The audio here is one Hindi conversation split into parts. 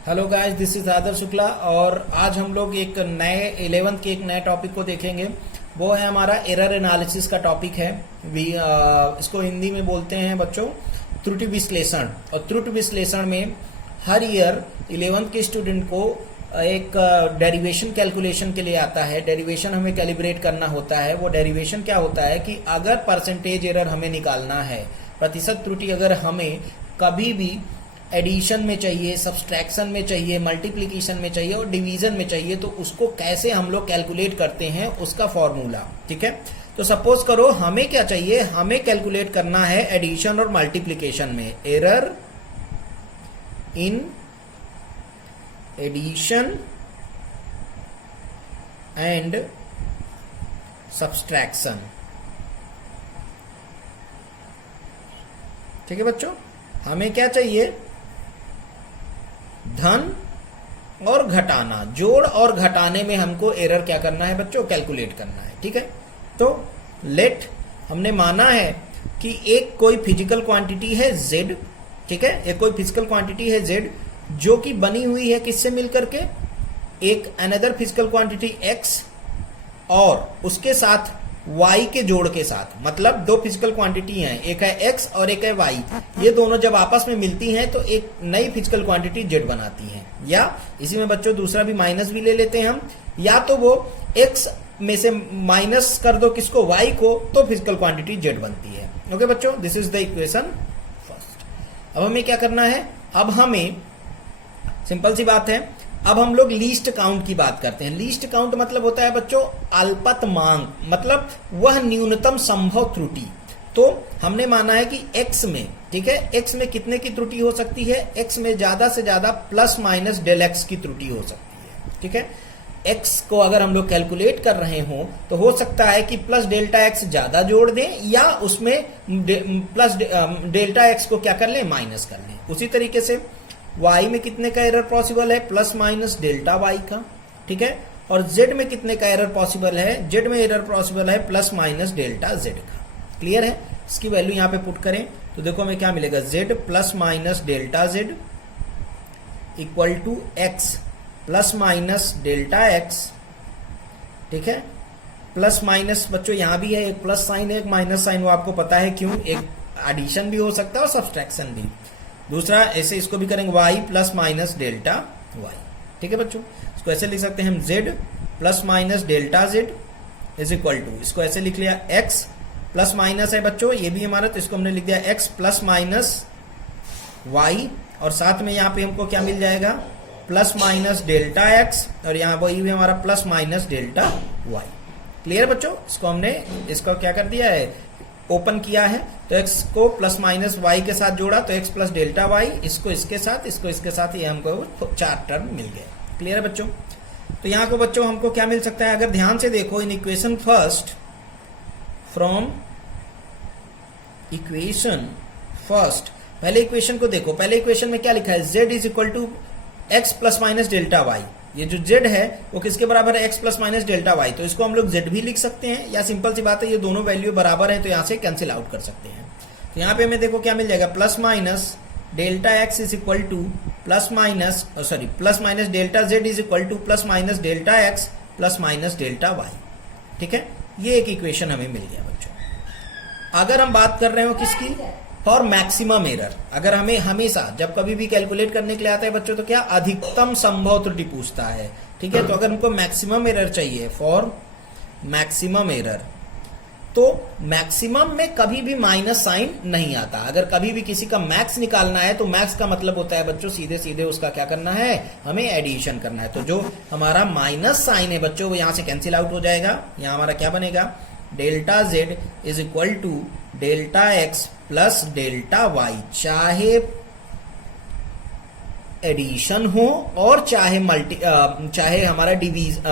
हेलो गाइस, दिस इज आदर शुक्ला और आज हम लोग एक नए 11th के एक नए टॉपिक को देखेंगे। वो है हमारा एरर एनालिसिस का टॉपिक है। इसको हिंदी में बोलते हैं बच्चों त्रुटि विश्लेषण। और त्रुटि विश्लेषण में हर ईयर 11th के स्टूडेंट को एक डेरिवेशन कैलकुलेशन के लिए आता है। डेरिवेशन हमें कैलिब्रेट करना होता है। वो डेरिवेशन क्या होता है कि अगर परसेंटेज एरर हमें निकालना है, प्रतिशत त्रुटि अगर हमें कभी भी एडिशन में चाहिए, सब्सट्रैक्शन में चाहिए, मल्टीप्लिकेशन में चाहिए और डिवीजन में चाहिए, तो उसको कैसे हम लोग कैलकुलेट करते हैं उसका फॉर्मूला। ठीक है, तो सपोज करो हमें क्या चाहिए, हमें कैलकुलेट करना है एडिशन और मल्टीप्लिकेशन में error in addition and subtraction. ठीक है बच्चों, हमें क्या चाहिए, धन और घटाना, जोड़ और घटाने में हमको एरर क्या करना है बच्चों, कैलकुलेट करना है। ठीक है, तो लेट हमने माना है कि एक कोई फिजिकल क्वांटिटी है z। ठीक है, एक कोई फिजिकल क्वांटिटी है z जो कि बनी हुई है किससे मिलकर के, एक अनदर फिजिकल क्वांटिटी x और उसके साथ y के जोड़ के साथ। मतलब दो फिजिकल क्वांटिटी हैं, एक है x और एक है y। ये दोनों जब आपस में मिलती हैं तो एक नई फिजिकल क्वांटिटी z बनाती है। या इसी में बच्चों दूसरा भी माइनस भी ले लेते हैं हम, या तो वो x में से माइनस कर दो किसको, y को, तो फिजिकल क्वांटिटी z बनती है। ओके बच्चों, this is the equation first. अब हमें क्या करना है, अब हमें सिंपल सी बात है, अब हम लोग लीस्ट काउंट की बात करते हैं। लीस्ट काउंट मतलब होता है बच्चों अल्पतमांक, मतलब वह न्यूनतम संभव त्रुटि। तो हमने माना है कि x में, ठीक है, x में कितने की त्रुटि हो सकती है, x में ज्यादा से ज्यादा प्लस माइनस डेल x की त्रुटि हो सकती है। ठीक है, x को अगर हम लोग कैलकुलेट कर रहे हो तो हो सकता है कि प्लस डेल्टा x ज्यादा जोड़ दें या उसमें प्लस डेल्टा x को क्या कर लें, माइनस कर लें। उसी तरीके से y में कितने का एरर पॉसिबल है, प्लस माइनस डेल्टा y का। ठीक है, और z में कितने का एरर पॉसिबल है, z में एरर पॉसिबल है प्लस माइनस डेल्टा z का। क्लियर है, इसकी वैल्यू यहां पे पुट करें तो देखो हमें क्या मिलेगा, z plus minus delta z equal to x plus minus delta x। ठीक है, प्लस माइनस बच्चों यहां भी है, एक प्लस साइन है एक माइनस साइन, वो आपको पता है क्यों, एक एडिशन भी हो सकता है और सब्सट्रैक्शन भी। दूसरा ऐसे इसको भी करेंगे y plus minus delta y। ठीक है बच्चों, इसको ऐसे लिख सकते हैं हम z plus minus delta z is equal to, इसको ऐसे लिख लिया x प्लस माइनस है बच्चों, ये भी हमारा, तो इसको हमने लिख दिया x प्लस माइनस y और साथ में यहाँ पे हमको क्या मिल जाएगा, प्लस माइनस डेल्टा x और यहाँ वही भी हमारा plus minus delta y। Clear बच्चों, इसको हमने इसको क्या कर दिया है, ओपन किया है, तो x को प्लस माइनस y के साथ जोड़ा तो x प्लस डेल्टा y, इसको इसके साथ, इसको इसके साथ, ये हमको चार टर्म मिल गए। क्लियर है बच्चों, तो यहाँ को बच्चों हमको क्या मिल सकता है, अगर ध्यान से देखो in equation first, from equation first, पहले इक्वेशन को देखो, पहले इक्वेशन में क्या लिखा है, z is equal to x plus minus delta y. ये जो z है वो किसके बराबर है, x plus minus delta y. तो इसको हम लोग z भी लिख सकते हैं, या सिंपल सी बात है ये दोनों वैल्यू बराबर है तो यहाँ से कैंसिल आउट कर सकते हैं। तो यहाँ पे हमें देखो क्या मिल जाएगा, plus minus delta x is equal two plus minus plus minus delta z is equal two plus minus delta x plus minus delta y। ठीक है, ये एक इक्वेशन हमें मिल गया बच्चों। अगर हम बात कर रहे हो किसकी, फॉर मैक्सिमम एरर, अगर हमें हमेशा जब कभी भी कैलकुलेट करने के लिए आता है बच्चों तो क्या अधिकतम संभव त्रुटि पूछता है। ठीक है, तो अगर हमको मैक्सिमम एरर चाहिए, फॉर मैक्सिमम एरर, तो मैक्सिमम में कभी भी माइनस साइन नहीं आता। अगर कभी भी किसी का मैक्स निकालना है तो मैक्स का मतलब होता है बच्चों सीधे सीधे उसका क्या करना है, हमें एडिशन करना है। तो जो हमारा माइनस साइन है बच्चों वो यहां से कैंसिल आउट हो जाएगा। यहां हमारा क्या बनेगा, delta z is equal to delta x plus delta y, चाहे एडिशन हो और चाहे हमारा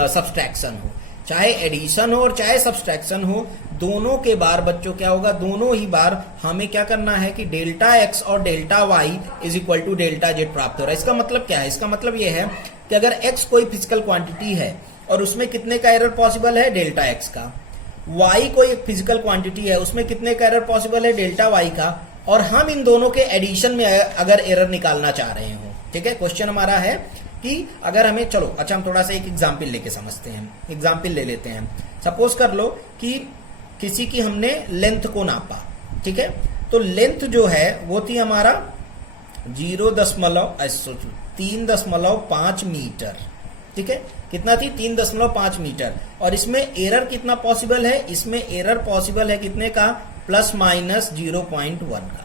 सब्सट्रैक्शन हो, चाहे एडिशन हो और चाहे सब्सट्रैक्शन हो, दोनों के बार बच्चों क्या होगा, दोनों ही बार हमें क्या करना है कि डेल्टा x और delta y is equal to delta z प्राप्त हो रहा है। इसका मतलब क्या है, इसका मतलब यह है कि अगर x कोई फिजिकल क्वांटिटी है और उसमें कितने का एरर पॉसिबल है, डेल्टा x का, y कोई एक फिजिकल क्वांटिटी है उसमें कितने का एरर पॉसिबल है, डेल्टा y का, और हम इन दोनों के एडिशन में अगर एरर निकालना चाह रहे हो ठीक है, क्वेश्चन हमारा है कि अगर हमें, चलो अच्छा हम थोड़ा सा एक एग्जाम्पल लेके समझते हैं। एग्जाम्पल ले लेते हैं। सपोज कर लो कि किसी की हमने लेंथ को नापा, ठीक है, तो लेंथ जो है वो थी हमारा 3.5 मीटर, ठीक है, कितना थी 3.5 मीटर। और इसमें एरर कितना पॉसिबल है, इसमें एरर पॉसिबल है कितने का, प्लस माइनस 0.1 का।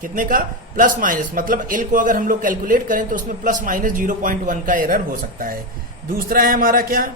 कितने का, प्लस माइनस, मतलब एल को अगर हम लोग कैलकुलेट करें तो उसमें प्लस माइनस 0.1 का एरर हो सकता है। दूसरा है हमारा क्या,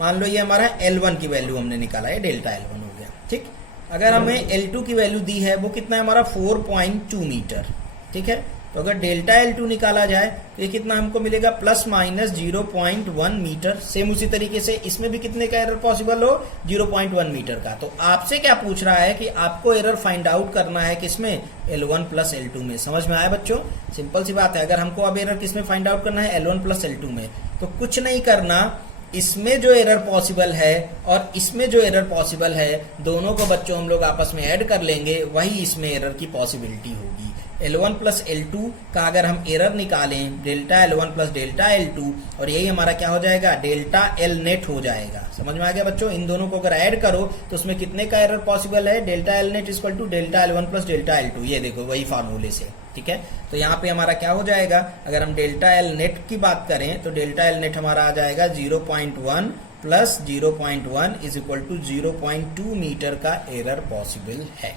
मान लो ये हमारा L1 की वैल्यू हमने निकाला है, डेल्टा L1 हो गया, ठीक। अगर हमें L2 की वैल्यू दी है वो कितना है हमारा 4.2 मीटर, ठीक है। तो अगर डेल्टा L2 निकाला जाए तो ये कितना हमको मिलेगा, प्लस माइनस 0.1 मीटर। सेम उसी तरीके से इसमें भी कितने का एरर पॉसिबल हो, 0.1 मीटर का। तो आपसे क्या पूछ रहा है कि आपको एरर फाइंड आउट करना है किसमें, L1 प्लस L2 में। समझ में आया बच्चों, सिंपल सी बात है। अगर हमको अब एरर किसमें फाइंड आउट करना है, L1 प्लस L2 में, तो कुछ नहीं करना, इसमें जो एरर पॉसिबल है और इसमें जो एरर पॉसिबल है दोनों को बच्चों हम लोग आपस में ऐड कर लेंगे, वही इसमें एरर की पॉसिबिलिटी होगी। L1 प्लस L2 का अगर हम एरर निकालें, delta L1 plus delta L2, और यही हमारा क्या हो जाएगा, डेल्टा L नेट हो जाएगा। समझ में आ गया बच्चों, इन दोनों को अगर ऐड करो तो उसमें कितने का एरर पॉसिबल है, delta L net equal to delta L1 plus delta L2। ये देखो वही फार्मूले से, ठीक है। तो यहाँ पे हमारा क्या हो जाएगा, अगर हम डेल्टा L नेट की बात करें तो डेल्टा L नेट हमारा आ जाएगा 0.1 plus 0.1 is equal to 0.2 metre का एरर पॉसिबल है।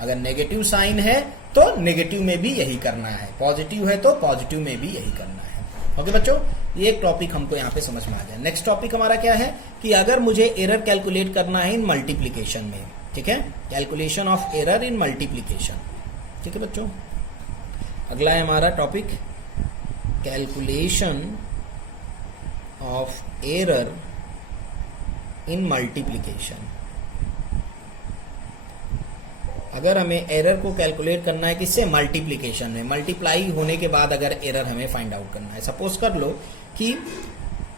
अगर नेगेटिव साइन है तो नेगेटिव में भी यही करना है, पॉजिटिव है तो पॉजिटिव में भी यही करना है। ओके बच्चों, ये एक टॉपिक हमको यहाँ पे समझ में आ गया। नेक्स्ट टॉपिक हमारा क्या है कि अगर मुझे एरर कैलकुलेट करना है इन मल्टीप्लीकेशन में, ठीक है, calculation of error in multiplication, ठीक है बच्चों। अगला है हमारा topic calculation of error in multiplication. अगर हमें एरर को कैलकुलेट करना है किससे, मल्टीप्लीकेशन में, मल्टीप्लाई होने के बाद अगर एरर हमें फाइंड आउट करना है। सपोज कर लो कि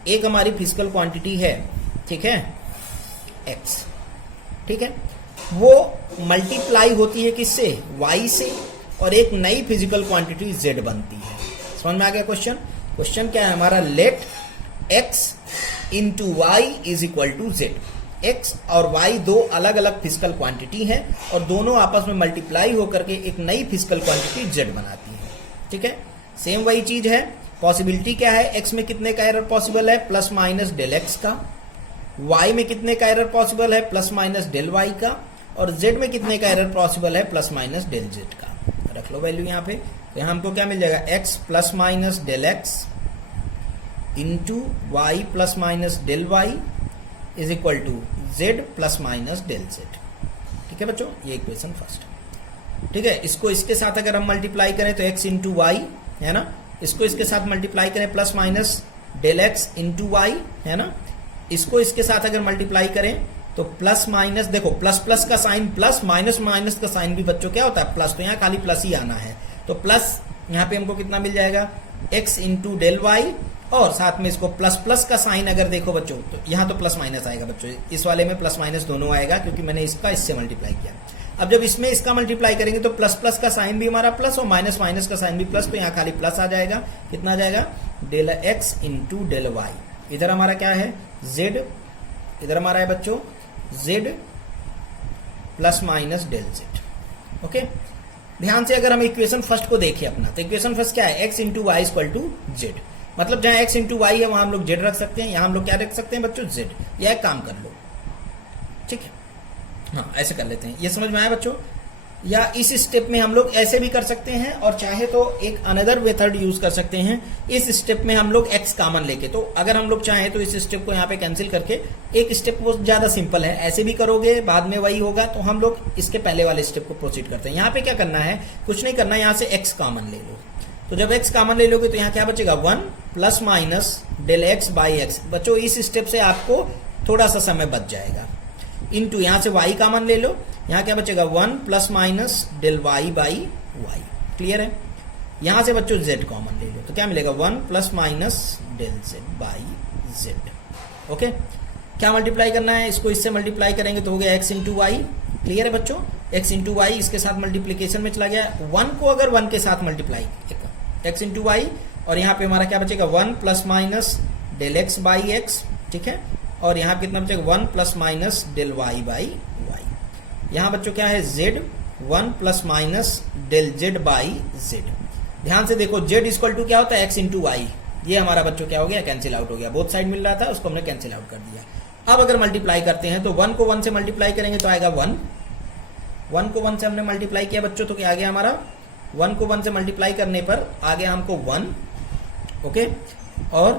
एक हमारी फिजिकल क्वांटिटी है, ठीक है, x, ठीक है, वो मल्टीप्लाई होती है किससे, y से, और एक नई फिजिकल क्वांटिटी z बनती है। समझ में आ गया क्वेश्चन। क्वेश्चन क्या है हमारा, let x into y is equal to z। x और y दो अलग अलग फिजिकल क्वांटिटी है और दोनों आपस में मल्टीप्लाई होकर के एक नई फिजिकल क्वांटिटी z बनाती है, ठीक है। सेम वही चीज है, पॉसिबिलिटी क्या है, x में कितने का एरर पॉसिबल है, प्लस माइनस डेल x का, y में कितने का एरर पॉसिबल है, प्लस माइनस डेल y का, और z में कितने का एरर पॉसिबल है, प्लस माइनस डेल z का। रख लो वैल्यू यहाँ पे, तो यहाँ हमको क्या मिल जाएगा, x plus minus del x into y plus minus del y is equal to z plus minus del z। ठीक है बच्चों, ये इक्वेशन फर्स्ट। ठीक है, इसको इसके साथ अगर हम मल्टीप्लाई करें तो x इंटू वाई है ना, इसको इसके साथ मल्टीप्लाई करें plus minus del x into y है ना, इसको इसके साथ अगर मल्टीप्लाई करें तो प्लस माइनस, देखो प्लस प्लस का साइन प्लस, माइनस माइनस का साइन भी बच्चों क्या होता है प्लस, तो यहाँ खाली प्लस ही आना है। तो प्लस यहाँ पे हमको कितना मिल जाएगा, x इंटू डेल वाई, और साथ में इसको प्लस प्लस का साइन अगर देखो बच्चों तो यहाँ तो प्लस माइनस आएगा बच्चों, इस वाले में प्लस माइनस दोनों आएगा क्योंकि मैंने इसका इससे मल्टीप्लाई किया। अब जब इसमें इसका मल्टीप्लाई करेंगे तो प्लस प्लस का साइन भी हमारा प्लस और माइनस माइनस का साइन भी प्लस, तो यहाँ खाली प्लस आ जाएगा। कितना आ जाएगा, del x into del y. इधर हमारा क्या है z, इधर हमारा है बच्चों z plus minus del z। Okay, ध्यान से अगर हम इक्वेशन फर्स्ट को देखें अपना, तो इक्वेशन फर्स्ट क्या है, x into y equal to z, मतलब जहां x इंटू वाई है वहां हम लोग z रख सकते हैं, यहां हम लोग क्या रख सकते हैं बच्चों z। यह एक काम कर लो, ठीक है, हाँ ऐसे कर लेते हैं। ये समझ में आया बच्चों, या इस स्टेप में हम लोग ऐसे भी कर सकते हैं और चाहे तो एक अनदर मेथड यूज कर सकते हैं। इस स्टेप में हम लोग x कॉमन लेके, तो अगर हम लोग चाहें तो इस स्टेप को यहाँ पे कैंसिल करके एक स्टेप वो ज्यादा सिंपल है, ऐसे भी करोगे बाद में वही होगा, तो हम लोग इसके पहले वाले स्टेप को प्रोसीड करते हैं। यहाँ पे क्या करना है, कुछ नहीं करना, यहाँ से x कॉमन ले लो, तो जब x कॉमन ले लोगे तो यहाँ क्या बचेगा 1 plus minus del x by x. बच्चों इस स्टेप से आपको थोड़ा सा समय बच जाएगा। इनटू यहाँ से y कॉमन ले लो, यहाँ क्या बचेगा 1 plus minus del y by y. Clear है, यहाँ से बच्चों z कॉमन ले लो तो क्या मिलेगा 1 plus minus del z by z। Okay, क्या मल्टीप्लाई करना है, इसको इससे मल्टीप्लाई करेंगे तो हो गया x इंटू वाई। क्लियर है बच्चों, x इंटू वाई इसके साथ मल्टीप्लीकेशन में चला गया, 1 को अगर 1 के साथ मल्टीप्लाई, x इंटू वाई, और यहाँ पे हमारा क्या बचेगा 1 plus minus del x by x, ठीक है, और यहाँ कितना बचेगा 1 plus minus del y by y. यहाँ बच्चों क्या है z 1 plus minus del z by z। ध्यान से देखो z इक्वल टू क्या होता है x इंटू वाई, ये हमारा बच्चों क्या हो गया कैंसिल आउट हो गया, बोथ साइड मिल रहा था उसको हमने कैंसिल आउट कर दिया। अब अगर मल्टीप्लाई करते हैं तो 1 को 1 से मल्टीप्लाई करेंगे तो आएगा 1, 1 को 1 से हमने मल्टीप्लाई किया बच्चों तो क्या आ गया हमारा 1 को 1 से मल्टीप्लाई करने पर आ गया हमको 1, ओके, और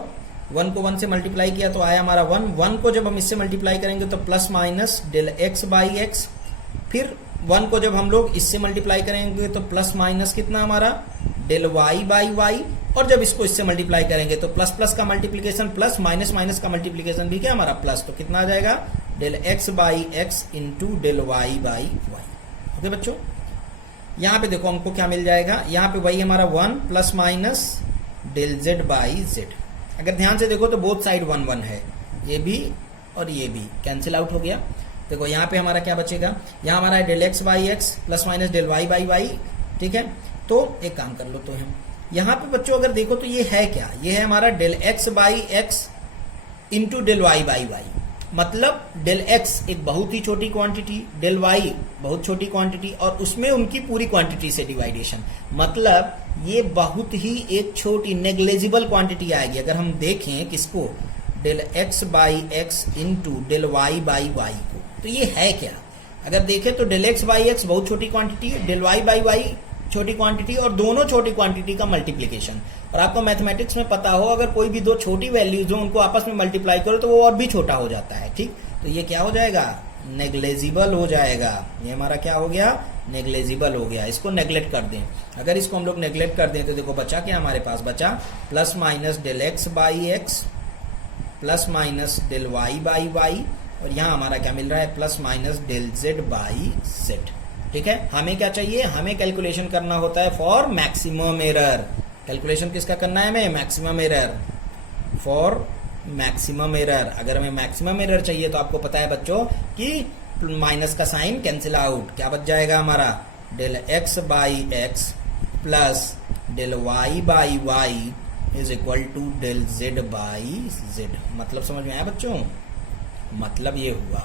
1 को 1 से मल्टीप्लाई किया तो आया हमारा 1, 1 को जब हम इससे मल्टीप्लाई करेंगे तो plus minus del x by x, फिर 1 को जब हम लोग इससे मल्टीप्लाई करेंगे तो प्लस माइनस कितना हमारा डेल वाई बाई वाई, और जब इसको इससे मल्टीप्लाई करेंगे तो प्लस प्लस का मल्टीप्लीकेशन प्लस, माइनस माइनस का मल्टीप्लीकेशन भी क्या हमारा प्लस, तो कितना आ जाएगा del x by x into del y by y. Okay बच्चों, यहाँ पे देखो हमको क्या मिल जाएगा, यहाँ पे वही हमारा 1 plus minus del z by z. अगर ध्यान से देखो तो बोथ साइड 1 1 है, ये भी और ये भी कैंसिल आउट हो गया। देखो यहाँ पे हमारा क्या बचेगा, यहाँ हमारा del x by x plus minus del y by y, ठीक है। तो एक काम कर लो, तो हम यहाँ पे बच्चों अगर देखो तो ये है क्या, ये है हमारा del x by x into del y by y, मतलब डेल एक्स एक बहुत ही छोटी क्वांटिटी, डेल वाई बहुत छोटी क्वांटिटी, और उसमें उनकी पूरी क्वांटिटी से डिवाइडेशन, मतलब ये बहुत ही एक छोटी नेग्लेजिबल क्वांटिटी आएगी। अगर हम देखें किसको, del x by x into del y by y को, तो ये है क्या, अगर देखें तो डेल एक्स बाई एक्स बहुत छोटी क्वांटिटी है, डेल वाई बाई वाई छोटी क्वांटिटी, और दोनों छोटी क्वांटिटी का मल्टीप्लीकेशन। और आपको मैथमेटिक्स में पता हो अगर कोई भी दो छोटी वैल्यूज हो उनको आपस में मल्टीप्लाई करो तो वो और भी छोटा हो जाता है, ठीक। तो ये क्या हो जाएगा, नेग्लेजिबल हो जाएगा, ये हमारा क्या हो गया, नेग्लेजिबल हो गया। इसको नेग्लेक्ट कर दें, अगर इसको हम लोग नेग्लेक्ट कर दें तो देखो बचा क्या हमारे पास, बचा plus minus del x by x plus minus del y by y, और यहाँ हमारा क्या मिल रहा है plus minus del z by z, ठीक है। हमें क्या चाहिए, हमें कैलकुलेशन करना होता है फॉर मैक्सिमम एरर। कैलकुलेशन किसका करना है हमें, maximum error, for maximum error. अगर हमें मैक्सिमम एरर चाहिए तो आपको पता है बच्चों कि माइनस का साइन कैंसिल आउट, क्या बच जाएगा हमारा del x by x plus del y by y is equal to del z by z. मतलब समझ में आया बच्चों, मतलब ये हुआ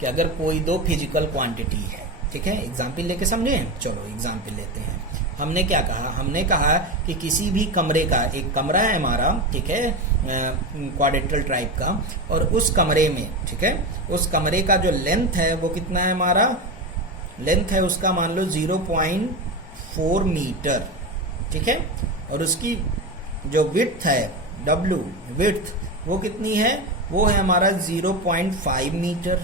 कि अगर कोई दो फिजिकल क्वांटिटी है, ठीक है, एग्जाम्पल लेके समझे, चलो एग्जाम्पल लेते हैं। हमने क्या कहा, हमने कहा कि किसी भी कमरे का, एक कमरा है हमारा, ठीक है, क्वाड्रेटल टाइप का, और उस कमरे में, ठीक है, उस कमरे का जो लेंथ है वो कितना है हमारा, लेंथ है उसका मान लो 0.4 मीटर, ठीक है, और उसकी जो विड्थ है W विड्थ वो कितनी है, वो है हमारा 0.5 मीटर।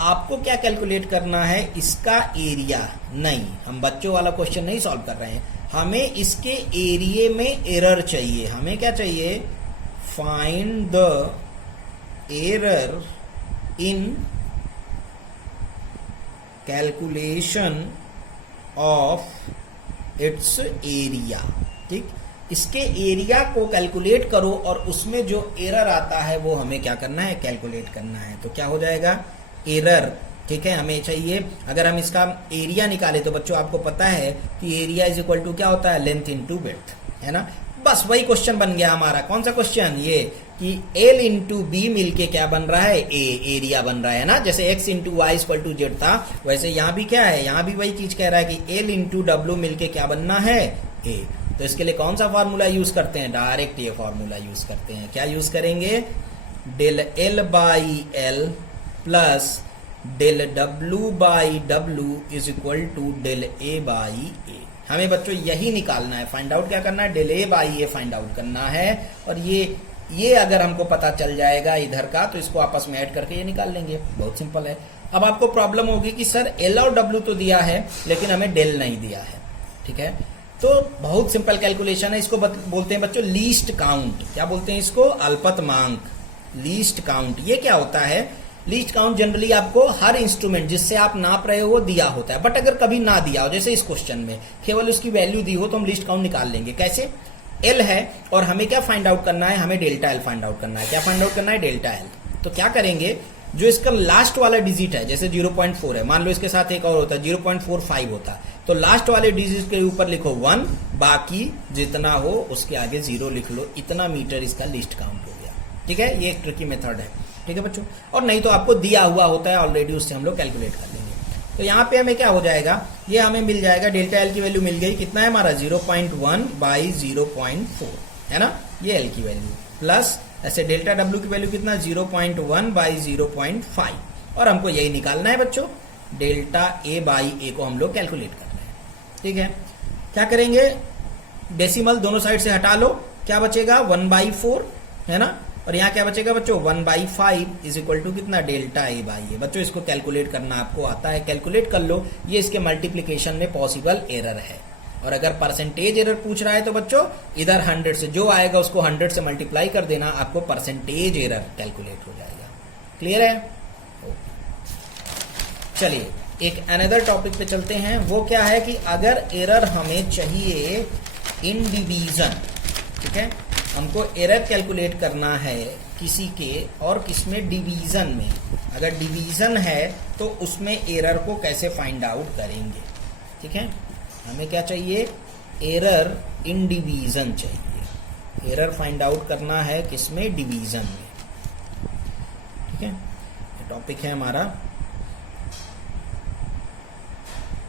आपको क्या कैलकुलेट करना है, इसका एरिया, नहीं हम बच्चों वाला क्वेश्चन नहीं सॉल्व कर रहे हैं, हमें इसके एरिया में एरर चाहिए। हमें क्या चाहिए, find the error in calculation of its area, ठीक। इसके एरिया को कैलकुलेट करो और उसमें जो एरर आता है वो हमें क्या करना है, कैलकुलेट करना है। तो क्या हो जाएगा, एरर, ठीक है, हमें चाहिए। अगर हम इसका एरिया निकाले तो बच्चों आपको पता है कि एरिया इज इक्वल टू क्या होता है, लेंथ इनटू विड्थ, है ना। बस वही क्वेश्चन बन गया हमारा। कौन सा क्वेश्चन, ये कि L इंटू बी मिलके क्या बन रहा है, ए, एरिया बन रहा है ना। जैसे x into y equal to z था, वैसे यहाँ भी क्या है, यहाँ भी वही चीज कह रहा है कि L इंटू डब्ल्यू मिलके क्या बनना है, ए। तो इसके लिए कौन सा फार्मूला यूज करते हैं, डायरेक्ट ये फार्मूला यूज करते हैं। क्या यूज करेंगे, del L by L plus del W by W is equal to del A by A. हमें बच्चों यही निकालना है, फाइंड आउट क्या करना है, del A by a find out करना है। और ये अगर हमको पता चल जाएगा इधर का तो इसको आपस में ऐड करके ये निकाल लेंगे, बहुत सिंपल है। अब आपको प्रॉब्लम होगी कि सर एल और डब्ल्यू तो दिया है लेकिन हमें डेल नहीं दिया है, ठीक है। तो बहुत सिंपल कैलकुलेशन है, इसको बोलते हैं बच्चों लीस्ट काउंट। क्या बोलते हैं इसको, अल्पतमांक, लीस्ट काउंट। ये क्या होता है, लीस्ट काउंट जनरली आपको हर इंस्ट्रूमेंट जिससे आप नाप रहे हो वो दिया होता है, बट अगर कभी ना दिया हो, जैसे इस क्वेश्चन में केवल उसकी वैल्यू दी हो तो हम लीस्ट काउंट निकाल लेंगे। कैसे, एल है और हमें क्या फाइंड आउट करना है, हमें डेल्टा एल फाइंड आउट करना है। क्या फाइंड आउट करना है, डेल्टा एल। तो क्या करेंगे, जो इसका लास्ट वाला डिजिट है, जैसे 0.4 है, मान लो इसके साथ एक और होता है 0.45 होता है, तो लास्ट वाले डिजिट के ऊपर लिखो 1 बाकी जितना हो उसके आगे 0 लिख लो, इतना मीटर इसका लीस्ट काउंट हो गया। ठीक है, ये एक ट्रिकी मेथड है। ठीक है बच्चों, और नहीं तो आपको दिया हुआ होता है ऑलरेडी, उससे हम लोग कैलकुलेट कर लेंगे। तो यहाँ पे हमें क्या हो जाएगा, ये हमें मिल जाएगा डेल्टा एल की वैल्यू मिल गई, कितना है हमारा 0.1 बाई 0.4 है ना, ये एल की वैल्यू, प्लस ऐसे डेल्टा डब्ल्यू की वैल्यू कितना 0.1 बाई 0.5, और हमको यही निकालना है बच्चों, डेल्टा ए बाई ए को हम लोग कैलकुलेट करना है। ठीक है, क्या करेंगे, डेसिमल दोनों साइड से हटा लो, क्या बचेगा 1/4 है ना, और यहाँ क्या बचेगा बच्चों 1/5 इज इक्वल टू कितना डेल्टा ए बाई ए। बच्चों इसको कैलकुलेट करना आपको आता है, कैलकुलेट कर लो, ये इसके मल्टीप्लीकेशन में पॉसिबल एरर है। और अगर परसेंटेज एरर पूछ रहा है तो बच्चों इधर 100 से जो आएगा उसको 100 से मल्टीप्लाई कर देना, आपको परसेंटेज एरर कैलकुलेट हो जाएगा। क्लियर है? चलिए एक अनदर टॉपिक पे चलते हैं, वो क्या है कि अगर एरर हमें चाहिए इन डिवीजन, ठीक है, हमको एरर कैलकुलेट करना है किसी के और किसमें डिवीजन में, अगर डिवीजन है तो उसमें एरर को कैसे फाइंड आउट करेंगे। ठीक है, हमें क्या चाहिए, एरर इन डिवीजन चाहिए, एरर फाइंड आउट करना है किसमें, डिवीजन में। ठीक है, टॉपिक है हमारा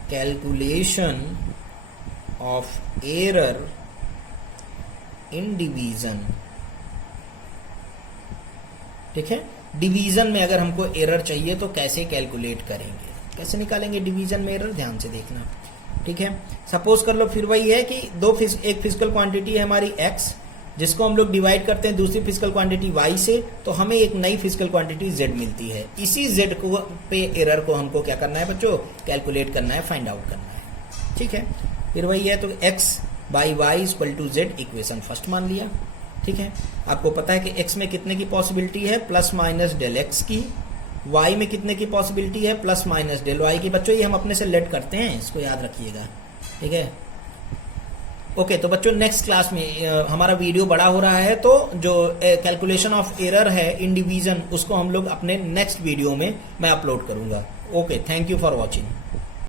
calculation of error in division. ठीक है, डिवीजन में अगर हमको एरर चाहिए तो कैसे कैलकुलेट करेंगे, कैसे निकालेंगे डिवीजन में एरर, ध्यान से देखना। ठीक है, सपोज कर लो फिर वही है कि एक फिजिकल क्वांटिटी है हमारी x, जिसको हम लोग डिवाइड करते हैं दूसरी फिजिकल क्वांटिटी y से, तो हमें एक नई फिजिकल क्वांटिटी z मिलती है। इसी z को पे एरर को हमको क्या करना है बच्चों, कैलकुलेट करना है, फाइंड आउट करना है। ठीक है, फिर वही है, तो x by y equal to z, equation first मान लिया। ठीक है, आपको पता है कि x में कितने की पॉसिबिलिटी है, प्लस माइनस डेल x की, y में कितने की पॉसिबिलिटी है, प्लस माइनस डेल y की। बच्चों ये हम अपने से लेट करते हैं, इसको याद रखिएगा। ठीक है, ओके, तो बच्चों नेक्स्ट क्लास में हमारा वीडियो बड़ा हो रहा है, तो जो कैलकुलेशन ऑफ एरर है इन डिवीजन उसको हम लोग अपने नेक्स्ट वीडियो में मैं अपलोड करूंगा। Okay, thank you for watching.